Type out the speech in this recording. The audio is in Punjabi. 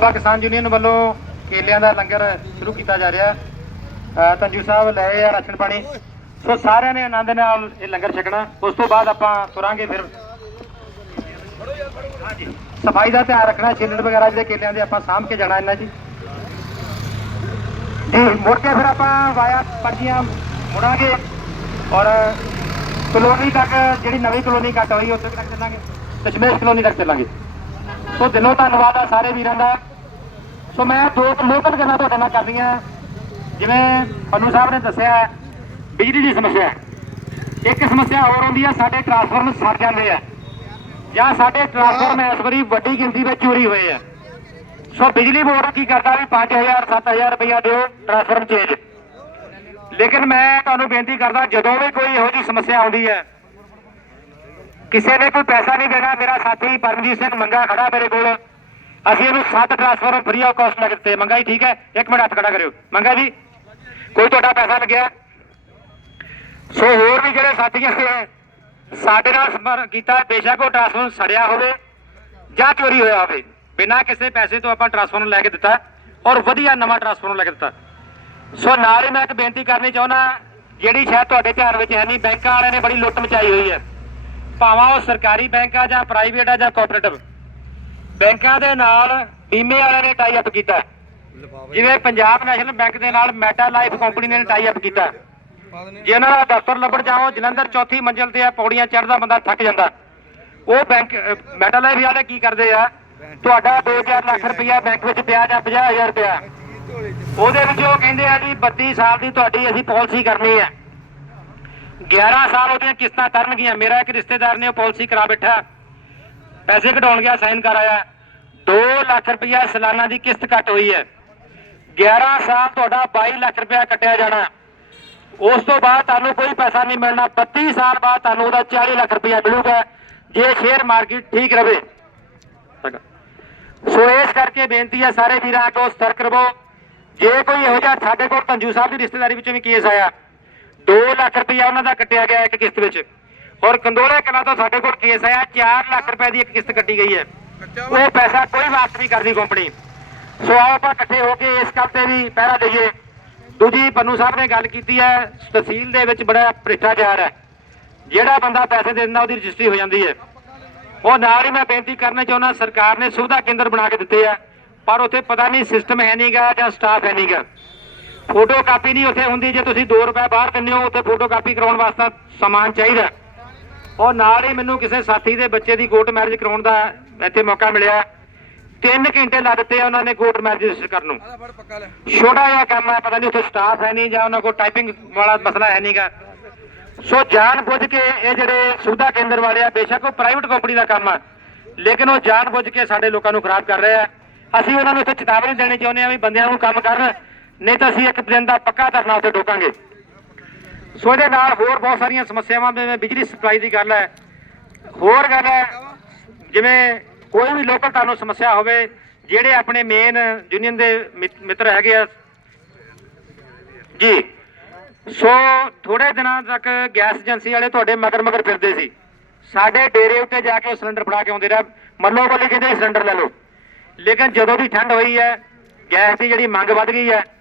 ਬਾਬਾ ਕਿਸਾਨ ਯੂਨੀਅਨ ਵੱਲੋਂ ਕੇਲਿਆਂ ਦਾ ਲੰਗਰ ਸ਼ੁਰੂ ਕੀਤਾ ਜਾ ਰਿਹਾ ਹੈ। ਤੰਜੂ ਸਾਹਿਬ ਲਏ ਆ ਰਾਸ਼ਨ ਪਾਣੀ। ਸੋ ਸਾਰਿਆਂ ਨੇ ਆਨੰਦ ਨਾਲ ਇਹ ਲੰਗਰ ਛਕਣਾ। ਉਸ ਤੋਂ ਬਾਅਦ ਆਪਾਂ ਤੁਰਾਂਗੇ ਫਿਰ। ਹਾਂਜੀ। ਸਫ਼ਾਈ ਦਾ ਧਿਆਨ ਰੱਖਣਾ, ਛਿੱਲੜ ਵਗੈਰਾ ਜਿਹੜੇ ਕੇਲਿਆਂ ਦੇ ਆਪਾਂ ਸਾਂਭ ਕੇ ਜਾਣਾ ਇਹਨਾਂ ਜੀ ਜੀ ਮੁੜ ਕੇ ਫਿਰ ਆਪਾਂ ਵਾਇਆ ਪਰਜੀਆਂ ਮੁੜਾਂਗੇ ਔਰ ਕਲੋਨੀ ਤੱਕ ਜਿਹੜੀ ਨਵੀਂ ਕਲੋਨੀ ਕੱਟ ਹੋਈ, ਉੱਥੇ ਤੱਕ ਚੱਲਾਂਗੇ। ਦਸ਼ਮੇਸ਼ ਕਲੋਨੀ ਤੱਕ ਚੱਲਾਂਗੇ। ਸੋ ਦਿਲੋਂ ਧੰਨਵਾਦ ਆ ਸਾਰੇ ਵੀਰਾਂ ਦਾ। ਸੋ ਮੈਂ ਦੋ ਲੋਕਲ ਗੱਲਾਂ ਤੁਹਾਡੇ ਨਾਲ ਕਰਨੀਆਂ। ਜਿਵੇਂ ਅਨੂ ਸਾਹਿਬ ਨੇ ਦੱਸਿਆ, ਬਿਜਲੀ ਦੀ ਸਮੱਸਿਆ। ਇੱਕ ਸਮੱਸਿਆ ਹੋਰ ਆਉਂਦੀ ਆ, ਸਾਡੇ ਟਰਾਂਸਫਾਰਮਰ ਸੜ ਜਾਂਦੇ ਆ। ਜਾਂ ਸਾਡੇ ਟਰਾਂਸਫਾਰਮਰ ਇਸ ਵਾਰੀ ਵੱਡੀ ਗਿਣਤੀ ਵਿੱਚ ਚੋਰੀ ਹੋਏ ਆ। ਸੋ ਬਿਜਲੀ ਬੋਰਡ ਕੀ ਕਰਦਾ ਵੀ 5000 7000 ਰੁਪਇਆ ਦਿਓ ਟਰਾਂਸਫਾਰਮਰ ਚੇਂਜ ਲੇਕਿਨ ਮੈਂ ਤੁਹਾਨੂੰ ਬੇਨਤੀ ਕਰਦਾ, ਜਦੋਂ ਵੀ ਕੋਈ ਇਹੋ ਜਿਹੀ ਸਮੱਸਿਆ ਆਉਂਦੀ ਹੈ ਕਿਸੇ ਨੇ ਕੋਈ ਪੈਸਾ ਨਹੀਂ ਦੇਣਾ, ਮੇਰਾ ਸਾਥੀ ਪਰਮਜੀਤ ਸਿੰਘ ਮੰਗਾ ਖੜਾ ਮੇਰੇ ਕੋਲ। ਅਸੀਂ ਇਹਨੂੰ ਸੱਤ ਟ੍ਰਾਂਸਫਰ ਫ੍ਰੀ ਆਫ ਕਾਸਟ ਲੱਗ ਦਿੱਤੇ। ਮੰਗਾ ਜੀ, ਠੀਕ ਹੈ? ਇੱਕ ਮਿੰਟ ਹੱਥ ਖੜਾ ਕਰਿਓ। ਮੰਗਾ ਜੀ, ਕੋਈ ਤੁਹਾਡਾ ਪੈਸਾ ਲੱਗਿਆ? ਸੋ ਹੋਰ ਵੀ ਜਿਹੜੇ ਸਾਥੀ ਨੇ ਸਾਡੇ ਨਾਲ ਸੰਪਰਕ ਕੀਤਾ, ਬੇਸ਼ੱਕ ਉਹ ਟ੍ਰਾਂਸਫਰ ਸੜਿਆ ਹੋਵੇ ਜਾਂ ਚੋਰੀ ਹੋਇਆ ਹੋਵੇ। ਬਿਨਾਂ ਕਿਸੇ ਪੈਸੇ ਤੋਂ ਆਪਾਂ ਟ੍ਰਾਂਸਫਰ ਲੈ ਕੇ ਦਿੱਤਾ ਔਰ ਵਧੀਆ ਨਵਾਂ ਟ੍ਰਾਂਸਫਰ ਲੈ ਕੇ ਦਿੱਤਾ। ਸੋ ਨਾਲ ਹੀ ਮੈਂ ਇੱਕ ਬੇਨਤੀ ਕਰਨੀ ਚਾਹੁੰਦਾ, ਜਿਹੜੀ ਸ਼ਾਇਦ ਤੁਹਾਡੇ ਧਿਆਨ ਵਿੱਚ ਹੈ ਨਹੀਂ, ਬੈਂਕਾਂ ਵਾਲਿਆਂ ਨੇ ਬੜੀ ਲੁੱਟ ਮਚਾਈ ਹੋਈ ਹੈ। ਭਾਵੇਂ ਉਹ ਸਰਕਾਰੀ ਬੈਂਕ ਆ ਜਾਂ ਪ੍ਰਾਈਵੇਟ ਆ ਜਾਂ ਕੋਆਪਰੇਟਿਵ ਬੈਂਕਾਂ ਦੇ ਨਾਲ ਬੀਮੇ ਵਾਲਿਆਂ ਨੇ ਟਾਈ ਅਪ ਕੀਤਾ। ਜਿਵੇਂ ਪੰਜਾਬ ਨੈਸ਼ਨਲ ਬੈਂਕ ਦੇ ਨਾਲ ਮੈਟਾ ਲਾਈਫ ਕੰਪਨੀ ਨੇ ਟਾਈ ਅਪ ਕੀਤਾ। ਜੇ ਉਹਨਾਂ ਦਾ ਦਫ਼ਤਰ ਲੱਭਣ ਜਾਓ, ਜਲੰਧਰ ਚੌਥੀ ਮੰਜ਼ਲ ਤੇ ਆ, ਪੌੜੀਆਂ ਚੜਦਾ ਬੰਦਾ ਥੱਕ ਜਾਂਦਾ। ਉਹ ਬੈਂਕ ਮੈਟਾ ਲਾਈਫ ਵਾਲੇ ਕੀ ਕਰਦੇ ਆ? ਤੁਹਾਡਾ 2-4 ਲੱਖ ਰੁਪਇਆ ਬੈਂਕ ਵਿੱਚ ਪਿਆ ਜਾਂ 50000 ਰੁਪਇਆ। ਉਹਦੇ ਵਿੱਚ ਉਹ ਕਹਿੰਦੇ ਆ ਜੀ 32 ਸਾਲ ਦੀ ਤੁਹਾਡੀ ਅਸੀਂ ਪਾਲਿਸੀ ਕਰਨੀ ਹੈ 11 ਸਾਲ ਉਹਦੀਆਂ ਕਿਸ਼ਤਾਂ ਤਰਨਗੀਆਂ। ਮੇਰਾ ਇੱਕ ਰਿਸ਼ਤੇਦਾਰ ਨੇ ਉਹ ਪਾਲਿਸੀ ਕਰਾ ਬੈਠਾ। ਪੈਸੇ ਕਢਾਉਣ ਗਿਆ, ਸਾਈਨ ਕਰ ਆਇਆ 2 ਲੱਖ ਰੁਪਇਆ ਸਾਲਾਨਾ ਦੀ ਕਿਸ਼ਤ ਕੱਟ ਹੋਈ ਹੈ। 11 ਸਾਲ ਤੁਹਾਡਾ 22 ਲੱਖ ਰੁਪਇਆ ਕੱਟਿਆ ਜਾਣਾ। ਉਸ ਤੋਂ ਬਾਅਦ ਤੁਹਾਨੂੰ ਕੋਈ ਪੈਸਾ ਨਹੀਂ ਮਿਲਣਾ। 32 ਸਾਲ ਬਾਅਦ ਤੁਹਾਨੂੰ ਉਹਦਾ 40 ਲੱਖ ਰੁਪਇਆ ਮਿਲੂਗਾ। ਜੇ ਸ਼ੇਅਰ ਮਾਰਕੀਟ ਠੀਕ ਰਵੇ। ਸੋ ਇਸ ਕਰਕੇ ਬੇਨਤੀ ਹੈ ਸਾਰੇ ਵੀਰਾਂ ਕੋ ਸਤਰਕ ਰਹੋ ਜੇ ਕੋਈ ਇਹੋ ਜਿਹਾ ਸਾਡੇ ਕੋਲ ਤੰਜੂ ਸਾਹਿਬ ਦੀ ਰਿਸ਼ਤੇਦਾਰੀ ਵਿੱਚੋਂ ਵੀ ਕੇਸ ਆਇਆ 2 ਲੱਖ ਰੁਪਇਆ ਉਹਨਾਂ ਦਾ ਕੱਟਿਆ ਗਿਆ ਇੱਕ ਕਿਸ਼ਤ ਵਿੱਚ। ਔਰ ਕੰਦੋਲੇ ਕਲਾ ਤੋਂ ਸਾਡੇ ਕੋਲ ਕੇਸ ਆਇਆ 4 ਲੱਖ ਰੁਪਏ ਦੀ ਇੱਕ ਕਿਸ਼ਤ ਕੱਟੀ ਗਈ ਹੈ। ਉਹ ਪੈਸਾ ਕੋਈ ਵਾਪਸ ਨਹੀਂ ਕਰਦੀ ਕੰਪਨੀ ਸੋ ਆਓ ਆਪਾਂ ਇਕੱਠੇ ਹੋ ਕੇ ਇਸ ਗੱਲ ਤੇ ਵੀ ਪਹਿਰਾ ਦਈਏ। ਦੂਜੀ ਪੰਨੂ ਸਾਹਿਬ ਨੇ ਗੱਲ ਕੀਤੀ ਹੈ ਤਹਿਸੀਲ ਦੇ ਵਿੱਚ ਬੜਾ ਭ੍ਰਿਸ਼ਟਾਚਾਰ ਹੈ। ਜਿਹੜਾ ਬੰਦਾ ਪੈਸੇ ਦੇ ਦਿੰਦਾ ਉਹਦੀ ਰਜਿਸਟਰੀ ਹੋ ਜਾਂਦੀ ਹੈ। ਉਹ ਨਾਲ ਹੀ ਮੈਂ ਬੇਨਤੀ ਕਰਨਾ ਚਾਹੁੰਦਾ ਸਰਕਾਰ ਨੇ ਸੁਵਿਧਾ ਕੇਂਦਰ ਬਣਾ ਕੇ ਦਿੱਤੇ ਆ ਪਰ ਉੱਥੇ ਪਤਾ ਨਹੀਂ ਸਿਸਟਮ ਹੈ ਨਹੀਂਗਾ ਜਾਂ ਸਟਾਫ ਹੈ ਨਹੀਂਗਾ ਫੋਟੋ ਕਾਪੀ ਨਹੀਂ ਉੱਥੇ ਹੁੰਦੀ ਜੇ ਤੁਸੀਂ 2 ਰੁਪਏ ਬਾਹਰ ਦਿੰਦੇ ਹੋ ਉੱਥੇ ਫੋਟੋ ਕਾਪੀ ਕਰਾਉਣ ਵਾਸਤੇ ਸਮਾਨ ਚਾਹੀਦਾ ਉਹ ਨਾਲ ਹੀ ਮੈਨੂੰ ਕਿਸੇ ਸਾਥੀ ਦੇ ਬੱਚੇ ਦੀ ਕੋਰਟ ਮੈਰਿਜ ਕਰਾਉਣ ਦਾ ਇੱਥੇ ਮੌਕਾ ਮਿਲਿਆ 3 ਘੰਟੇ ਲਾ ਦਿੱਤੇ ਉਹਨਾਂ ਨੇ ਕੋਰਟ ਮੈਰਿਜ ਰਜਿਸਟਰ ਕਰਨ ਨੂੰ। ਛੋਟਾ ਜਿਹਾ ਕੰਮ ਹੈ ਪਤਾ ਨਹੀਂ ਉੱਥੇ ਸਟਾਫ ਹੈ ਨਹੀਂ ਜਾਂ ਉਹਨਾਂ ਕੋਲ ਟਾਈਪਿੰਗ ਵਾਲਾ ਮਸਲਾ ਹੈ ਨਹੀਂਗਾ। ਸੋ ਜਾਣ ਬੁੱਝ ਕੇ ਇਹ ਜਿਹੜੇ ਸੁਵਿਧਾ ਕੇਂਦਰ ਵਾਲੇ ਆ ਬੇਸ਼ੱਕ ਉਹ ਪ੍ਰਾਈਵੇਟ ਕੰਪਨੀ ਦਾ ਕੰਮ ਆ ਲੇਕਿਨ ਉਹ ਜਾਣ ਬੁੱਝ ਕੇ ਸਾਡੇ ਲੋਕਾਂ ਨੂੰ ਖਰਾਬ ਕਰ ਰਹੇ ਆ। ਅਸੀਂ ਉਹਨਾਂ ਨੂੰ ਇੱਥੇ ਚੇਤਾਵਨੀ ਦੇਣੀ ਚਾਹੁੰਦੇ ਆ ਵੀ ਬੰਦਿਆਂ ਨੂੰ ਕੰਮ ਕਰਨ। ਨਹੀਂ ਤਾਂ ਅਸੀਂ ਇੱਕ ਦਿਨ ਦਾ ਪੱਕਾ ਧਰਨਾ ਉੱਥੇ ਠੋਕਾਂਗੇ ਸੋ ਇਹਦੇ ਨਾਲ ਹੋਰ ਬਹੁਤ ਸਾਰੀਆਂ ਸਮੱਸਿਆਵਾਂ ਜਿਵੇਂ ਬਿਜਲੀ ਸਪਲਾਈ ਦੀ ਗੱਲ ਹੈ। ਹੋਰ ਗੱਲ ਹੈ, ਜਿਵੇਂ ਕੋਈ ਵੀ ਲੋਕਲ ਤੁਹਾਨੂੰ ਸਮੱਸਿਆ ਹੋਵੇ, ਜਿਹੜੇ ਆਪਣੇ ਮੇਨ ਯੂਨੀਅਨ ਦੇ ਮਿ- ਮਿੱਤਰ ਹੈਗੇ ਆ। ਜੀ। ਸੋ ਥੋੜੇ ਦਿਨਾਂ ਤੱਕ ਗੈਸ ਏਜੰਸੀ ਵਾਲੇ ਤੁਹਾਡੇ ਮਗਰ ਮਗਰ ਫਿਰਦੇ ਸੀ। ਸਾਡੇ ਡੇਰੇ ਉੱਤੇ ਜਾ ਕੇ ਉਹ ਸਿਲੰਡਰ ਫੜਾ ਕੇ ਆਉਂਦੇ ਰਿਹਾ। ਮੱਲੋ ਬੱਲੀ ਕਹਿੰਦੇ ਸਿਲੰਡਰ ਲੈ ਲਓ। ਲੇਕਿਨ ਜਦੋਂ ਦੀ ਠੰਡ ਹੋਈ ਹੈ, ਗੈਸ ਦੀ ਜਿਹੜੀ ਮੰਗ ਵੱਧ ਗਈ ਹੈ